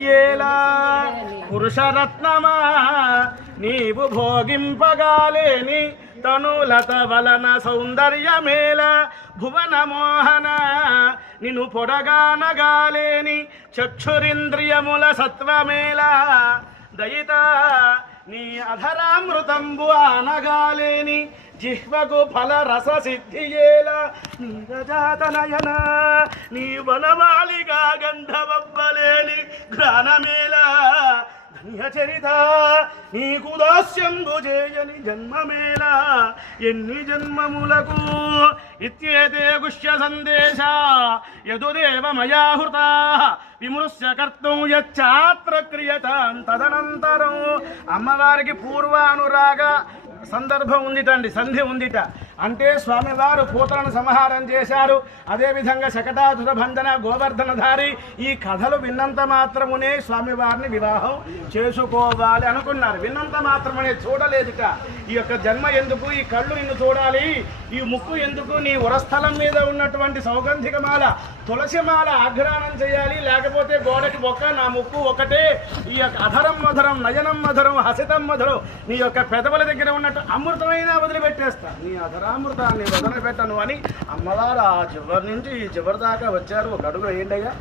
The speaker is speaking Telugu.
ఏలా పురుషరత్నమా నీవు భోగింపగాలేని తనులత వలన సౌందర్యమేల భువన మోహన నిన్ను పొడగానగాలేని చక్షురింద్రియముల సత్వమేల దయిత నీ అధరామృతంబు ఆనగాలేని జిహ్వకు ఫల రస సిద్ధియేల నీరజాతనయన నీ వనమాలిగా గంధవబ్బలేని ఘ్రాణమేల ధన్యచరిత నీకు దాస్యంబు చేయని జన్మమేల ఎన్ని జన్మములకు ఇత్యేతే గుష్య సందేశ యదుదేవ మయా హృతా విమృశ్య కర్తం యచ్చాత్ర క్రియతాం తదనంతరం అమ్మవారికి పూర్వానురాగ సందర్భం ఉందిటండి, సంధి ఉందిట. అంటే స్వామివారు పూతలను సంహారం చేశారు. అదేవిధంగా శకటాసుర భంజన గోవర్ధనధారి ఈ కథలు విన్నంత మాత్రమునే స్వామివారిని వివాహం చేసుకోవాలి అనుకున్నారు. విన్నంత మాత్రమనే చూడలేదుట. ఈ యొక్క జన్మ ఎందుకు, ఈ కళ్ళు నిన్ను చూడాలి, ఈ ముక్కు ఎందుకు, నీ ఉరస్థలం మీద ఉన్నటువంటి సౌగంధికమాల తులసిమాల ఆఘ్రానం చేయాలి, లేకపోతే గోడకి ఒక్క నా ముక్కు ఒకటే, ఈ యొక్క అధరం మధురం నయనం మధురం హసితం మధురం, నీ యొక్క పెదవుల దగ్గర ఉన్నట్టు అమృతమైన వదిలిపెట్టేస్తా, నీ అధరామృతాన్ని వదిలిపెట్టను అని అమ్మవారు ఆ చివరి నుంచి ఈ చివరి దాకా వచ్చారు. ఒక అడుగు ఏంటయ్యా.